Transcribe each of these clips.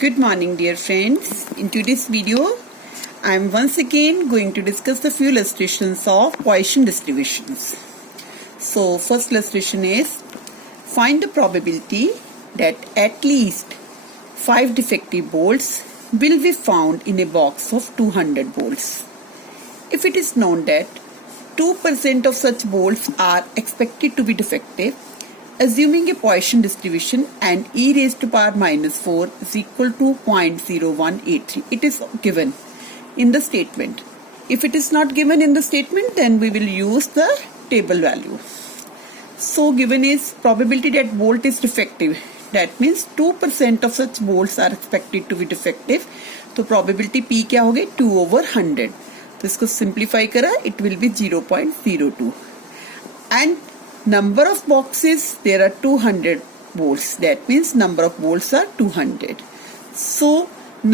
Good morning, dear friends. In today's video, I am once again going to discuss the few illustrations of Poisson distributions. So, first illustration is find the probability that at least 5 defective bolts will be found in a box of 200 bolts. If it is known that 2% of such bolts are expected to be defective, assuming a Poisson distribution and e raised to power minus 4 is equal to 0.0183. It is given in the statement. If it is not given in the statement, then we will use the table value. So given is probability that bolt is defective. That means 2% of such bolts are expected to be defective. तो probability P क्या होगी 2/100. तो इसको simplify करा, it will be 0.02. And number of boxes, there are 200 bolts. That means number of bolts are 200. So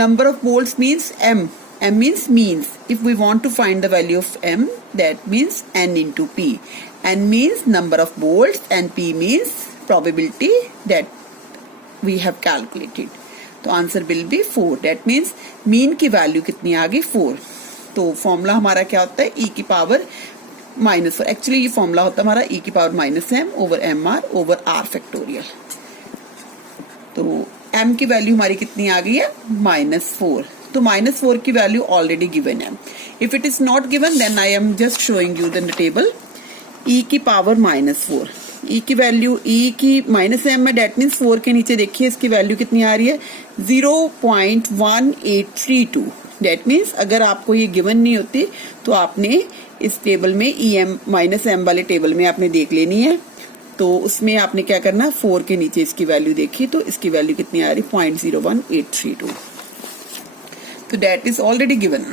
number of bolts means M. M means. If we want to find the value of M, that means N into P. N means number of bolts and P means probability that we have calculated. तो answer will be 4. That means mean की value कितनी आ गई 4. तो formula हमारा क्या होता है e की पावर -4. एक्चुअली ये फॉर्मूला होता है हमारा e की power -m over mr over r factorial. तो m की वैल्यू हमारी कितनी आ गई है -4. तो -4 की वैल्यू ऑलरेडी गिवन है. If it is not given then I am just showing you the table. e की पावर -4, e की वैल्यू e की -m है. डेट मीन्स 4 के नीचे देखिए इसकी वैल्यू कितनी आ रही है 0.1832. डेट मीन्स अगर आपको ये गिवन नहीं होती तो आपने इस टेबल में -m वाले टेबल में आपने देख लेनी है. तो उसमें आपने क्या करना 4 के नीचे इसकी वैल्यू देखी तो इसकी वैल्यू कितनी आ रही 0.01832. तो डेट इज ऑलरेडी गिवन.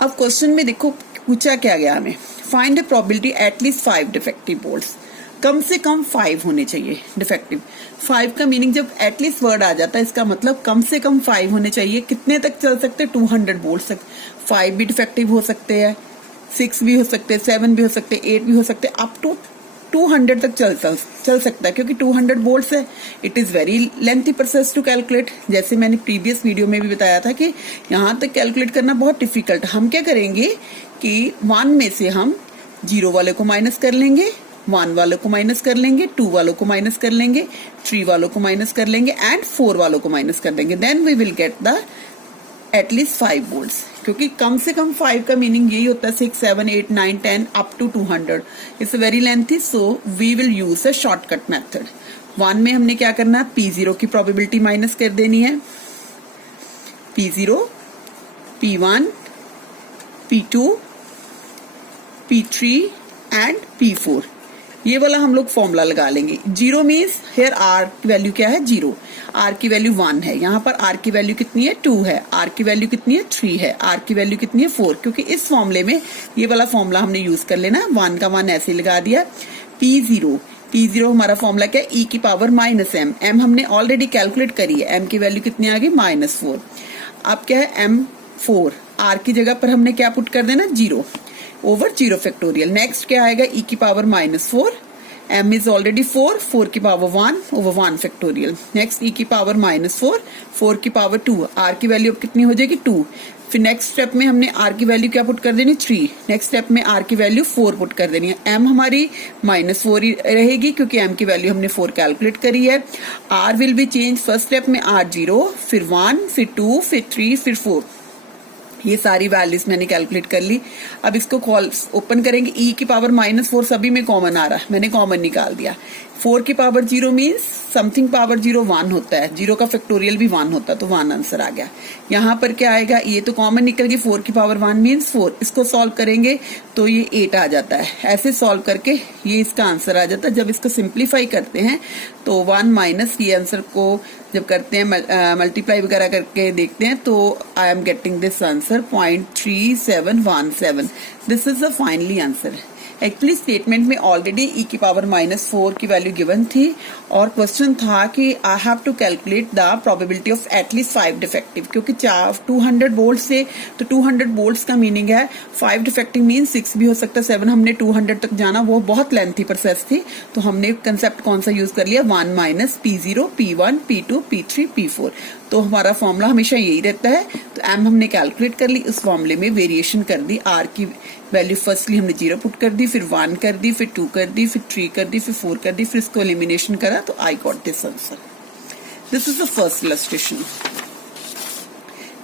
अब क्वेश्चन में देखो पूछा क्या गया हमें, find the probability at least 5 defective bolts. कम से कम 5 होने चाहिए डिफेक्टिव. 5 का मीनिंग जब एटलीस्ट वर्ड आ जाता है इसका मतलब कम से कम 5 होने चाहिए. कितने तक चल सकते हैं 200 बोल्ट्स तक. 5 भी डिफेक्टिव हो सकते हैं, 6 भी हो सकते हैं, 7 भी हो सकते हैं, 8 भी हो सकते हैं, अप टू 200 तक चल सकता है क्योंकि 200 बोल्ट्स है. It is very lengthy process to calculate. जैसे मैंने प्रीवियस वीडियो में भी बताया था कि यहाँ तक कैलकुलेट करना बहुत डिफिकल्ट. हम क्या करेंगे कि 1 में से हम 0 वाले को माइनस कर लेंगे, 1 वालों को माइनस कर लेंगे, 2 वालों को माइनस कर लेंगे, 3 वालों को माइनस कर लेंगे एंड 4 वालों को माइनस कर देंगे. Then we will get the at least 5 bolts. क्योंकि कम से कम 5 का मीनिंग यही होता है 6, 7, 8, 9, 10 up to 200. It's very lengthy so we will use a shortcut method. 1 में हमने क्या करना है P0 की प्रोबेबिलिटी माइनस कर देनी है. P0, P1, P2, P3 and P4. ये वाला हम लोग फॉर्मूला लगा लेंगे. 0 मीन्स हेयर R की वैल्यू क्या है 0, R की वैल्यू 1 है. यहाँ पर R की वैल्यू कितनी है 2 है, R की वैल्यू कितनी है 3 है, R की वैल्यू कितनी है 4. क्योंकि इस फॉर्मूले में ये वाला फॉर्मूला हमने यूज कर लेना. 1 का 1 ऐसे लगा दिया. P0 हमारा फॉर्मूला क्या है e की पावर -m. m हमने ऑलरेडी कैलकुलेट करी है. m की वैल्यू कितनी आ गई -4. अब क्या है m4, R की जगह पर हमने क्या पुट कर देना 0 ओवर 0 फैक्टोरियल. नेक्स्ट क्या आएगा e की पावर -4, m इज ऑलरेडी 4 की power 1 over 1 factorial. Next e की पावर -4 की पावर 2. r की वैल्यू अब कितनी हो जाएगी 2. फिर नेक्स्ट स्टेप में हमने r की वैल्यू क्या पुट कर देनी 3. नेक्स्ट स्टेप में r की वैल्यू 4 पुट कर देनी है. m हमारी -4 ही रहेगी क्योंकि m की वैल्यू हमने 4 कैलकुलेट करी है. r will be change. First step में r 0, फिर 1, फिर 2, फिर 3, फिर 4. ये सारी वैल्यूज मैंने कैलकुलेट कर ली. अब इसको ओपन करेंगे. e की पावर -4 सभी में कॉमन आ रहा है, मैंने कॉमन निकाल दिया. 4 की पावर 0 मीन्स समथिंग पावर 0 1 होता है. 0 का फैक्टोरियल भी 1 होता है तो 1 आंसर आ गया. यहाँ पर क्या आएगा ये तो कॉमन निकल गई. 4 की पावर 1 मीन्स 4. इसको सॉल्व करेंगे तो ये 8 आ जाता है. ऐसे सॉल्व करके ये इसका आंसर आ जाता है. जब इसको सिंप्लीफाई करते हैं तो 1 माइनस ये आंसर को जब करते हैं मल्टीप्लाई वगैरह करके देखते हैं तो I am getting this answer 0.3717. This is the finally answer. Actually statement में ऑलरेडी e की पावर -4 की वैल्यू गिवन थी और क्वेश्चन था कि I have to calculate the probability of at least 5 defective, क्योंकि 200 वोल्ट से तो 200 वोल्ट्स का मीनिंग है 5 डिफेक्टिव मीन 6 भी हो सकता है 7, हमने 200 तक जाना, वो बहुत लेंथी प्रोसेस थी, तो हमने कंसेप्ट कौन सा यूज कर लिया, 1 minus P0 P1 P2 P3 P4। तो हमारा फॉर्मूला हमेशा यही रहता है। तो m हमने कैलकुलेट कर ली, उस फॉर्मूले में वेरिएशन कर दी, r की वैल्यू फर्स्टली हमने 0 पुट कर दी, फिर 1 कर दी, फिर 2 कर दी, फिर 3 कर दी, फिर 4 कर दी, फिर इसको एलिमिनेशन करा तो I got this answer. This is the first illustration.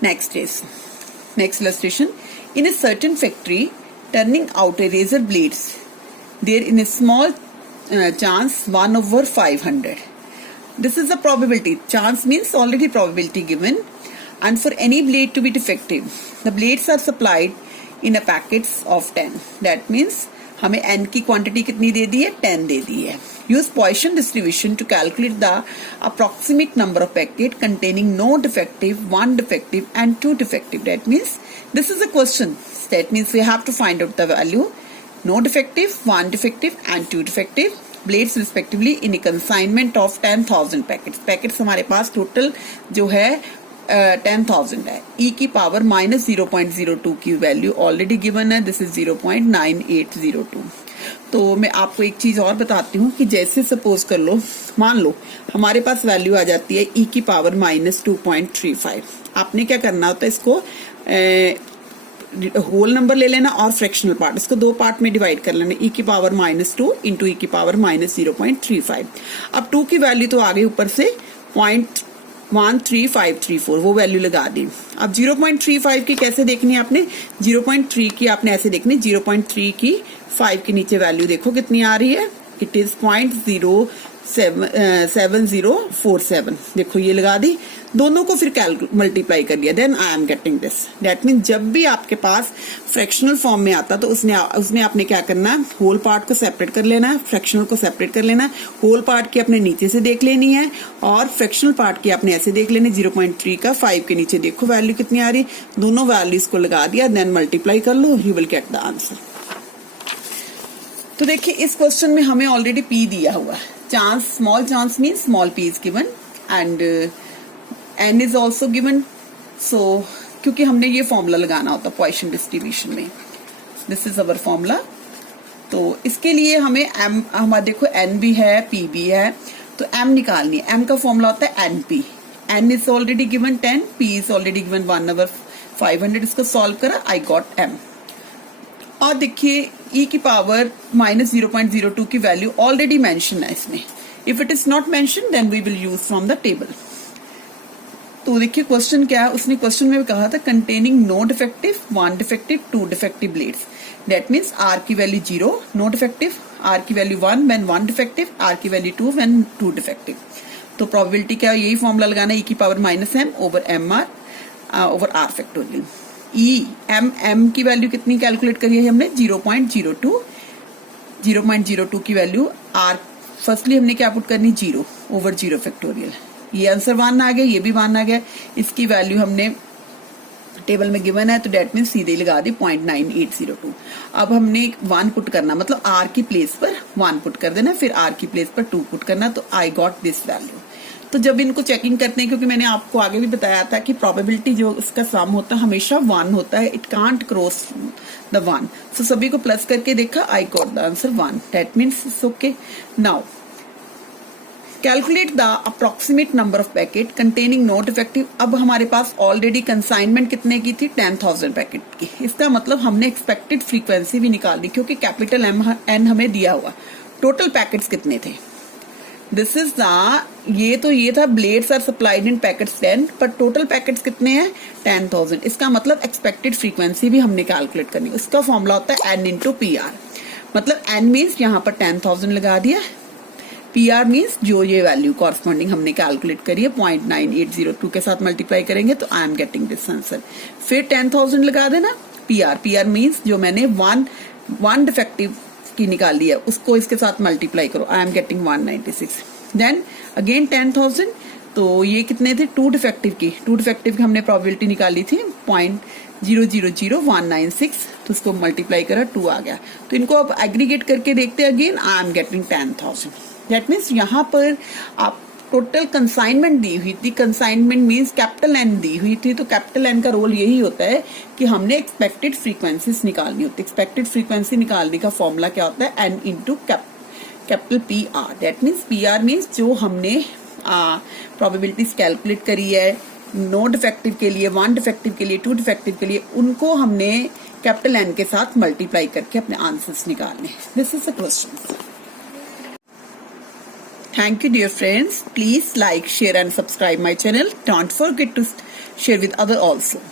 Next illustration. In a certain factory, turning out a razor blades, there in a small chance 1/500. This is the probability. Chance means already probability given. And for any blade to be defective, the blades are supplied in a packets of 10. That means हमें n की quantity कितनी दे दी है, 10 दे दी है। Use Poisson distribution to calculate the approximate number of packet containing no defective, 1 defective and 2 defective. That means this is a question. That means we have to find out the value. No defective, 1 defective and 2 defective blades respectively in a consignment of 10,000 packets. Packets हमारे पास total जो है 10,000 है। e की power -0.02 की value already given है, this is 0.9802। तो मैं आपको एक चीज और बताती हूँ कि जैसे सपोज कर लो, मान लो हमारे पास वैल्यू आ जाती है e की पावर -2.35। आपने क्या करना होता है, इसको होल नंबर ले लेना और फ्रैक्शनल पार्ट, इसको 2 पार्ट में डिवाइड कर लेना, e की पावर -2 इंटू e की पावर -0.35। अब 2 की वैल्यू तो आ गई ऊपर से 0.13534, वो वैल्यू लगा दी। अब 0.35 की कैसे देखनी है आपने, 0.3 की आपने ऐसे देखनी, 0.3 की 5 के नीचे वैल्यू देखो कितनी आ रही है, इट इज 0.7047। देखो ये लगा दी, दोनों को फिर मल्टीप्लाई कर लिया, then I am getting this. That mean जब भी आपके पास फ्रैक्शनल फॉर्म में आता तो उसमें आपने क्या करना है, होल पार्ट को सेपरेट कर लेना है, फ्रैक्शनल को सेपरेट कर लेना है, होल पार्ट की अपने नीचे से देख लेनी है और फ्रैक्शनल पार्ट की आपने ऐसे देख लेनी, 0.3 का 5 के नीचे देखो वैल्यू कितनी आ रही, दोनों वैल्यूज को लगा दिया, देन मल्टीप्लाई कर लो, you will get the answer. तो देखिए इस क्वेश्चन में हमें ऑलरेडी p दिया हुआ है, chance, small chance mean small p is given and n is also given. So क्योंकि हमने ये फॉर्मूला लगाना होता पॉइसन डिस्ट्रीब्यूशन में, दिस इज अवर फॉर्मूला। तो इसके लिए हमें m, हमारा देखो n भी है p भी है, तो m निकालनी है। m का फॉर्मूला होता है np, n is already given 10, p is already given 1/500। इसको सॉल्व करा, आई गॉट m। और देखिए e की पावर -0.02 की वैल्यू ऑलरेडी मेंशन है इसमें, if it is not mention then we will use from the table. तो देखिए क्वेश्चन क्या है, उसने क्वेश्चन में कहा था containing no defective, 1 defective, 2 defective blades. That means r की वैल्यू 0 नो डिफेक्टिव, r की वैल्यू 1 व्हेन 1 डिफेक्टिव, r की वैल्यू 2 व्हेन 2 डिफेक्टिव। तो प्रोबेबिलिटी क्या है, यही फॉर्मूला लगाना है, e की power -m over mr over r factorial. m की वैल्यू कितनी कैलकुलेट करी है हमने, 0.02 की वैल्यू, r फर्स्टली हमने क्या पुट करनी, 0 ओवर 0 फैक्टोरियल। ये आंसर 1 आ गया, ये भी 1 आ गया, इसकी वैल्यू हमने टेबल में गिवन है तो डेट मीन सीधे लगा दी 0.9802। अब हमने 1 पुट करना, मतलब r की प्लेस पर 1 पुट कर देना, फिर r की प्लेस पर 2 पुट करना, तो आई गॉट दिस वैल्यू। तो जब इनको चेकिंग करते हैं, क्योंकि मैंने आपको आगे भी बताया था कि प्रोबेबिलिटी जो उसका सम होता है हमेशा 1 होता है, it can't cross the 1। So सभी को प्लस करके देखा, I got the answer 1, that means it's okay. Now calculate the approximate number of packet containing no defective. अब हमारे पास ऑलरेडी कंसाइनमेंट कितने की थी, 10,000 पैकेट की। इसका मतलब हमने एक्सपेक्टेड फ्रीक्वेंसी भी निकाल दी, क्योंकि कैपिटल n हमें दिया हुआ। टोटल पैकेट्स कितने थे, दिस इज द, ये था blades are supplied in packets 10, पर टोटल पैकेट्स कितने हैं, 10,000। इसका मतलब एक्सपेक्टेड फ्रीक्वेंसी भी हमने कैलकुलेट करनी। उसका फॉर्मूला होता है n इंटू PR, मतलब n मीन्स यहाँ पर 10,000 लगा दिया, PR मीन्स जो ये वैल्यू कॉरस्पॉन्डिंग हमने कैलकुलेट करी है 0.9802 के साथ मल्टीप्लाई करेंगे तो I am getting this answer. फिर 10,000 लगा देना, PR मीन्स जो मैंने 1 डिफेक्टिव की निकाली है उसको इसके साथ मल्टीप्लाई करो, I am getting 196। Then again 10,000, तो ये कितने थे, 2 डिफेक्टिव की हमने प्रोबेबिलिटी निकाली थी 0.00196, तो उसको मल्टीप्लाई करा 2 आ गया। तो इनको अब एग्रीगेट करके देखते हैं again, I am getting 10,000। That means यहाँ पर आप टोटल कंसाइनमेंट दी हुई थी, कंसाइनमेंट मीन्स कैपिटल एन दी हुई थी, तो कैपिटल एन का रोल यही होता है कि हमने एक्सपेक्टेड फ्रीक्वेंसीज निकालनी होती है। एक्सपेक्टेड फ्रीक्वेंसी निकालने का फॉर्मूला क्या होता है, N into capital P R. That means P R means जो हमने प्रोबेबिलिटीज कैलकुलेट करी है, नो डिफेक्टिव के लिए, 1 डिफेक्टिव के लिए, 2 डिफेक्टिव के लिए, उनको हमने कैपिटल एन के साथ मल्टीप्लाई करके अपने आंसर्स निकालने। This is the question. Thank you, dear friends. Please like, share and subscribe my channel. Don't forget to share with other also.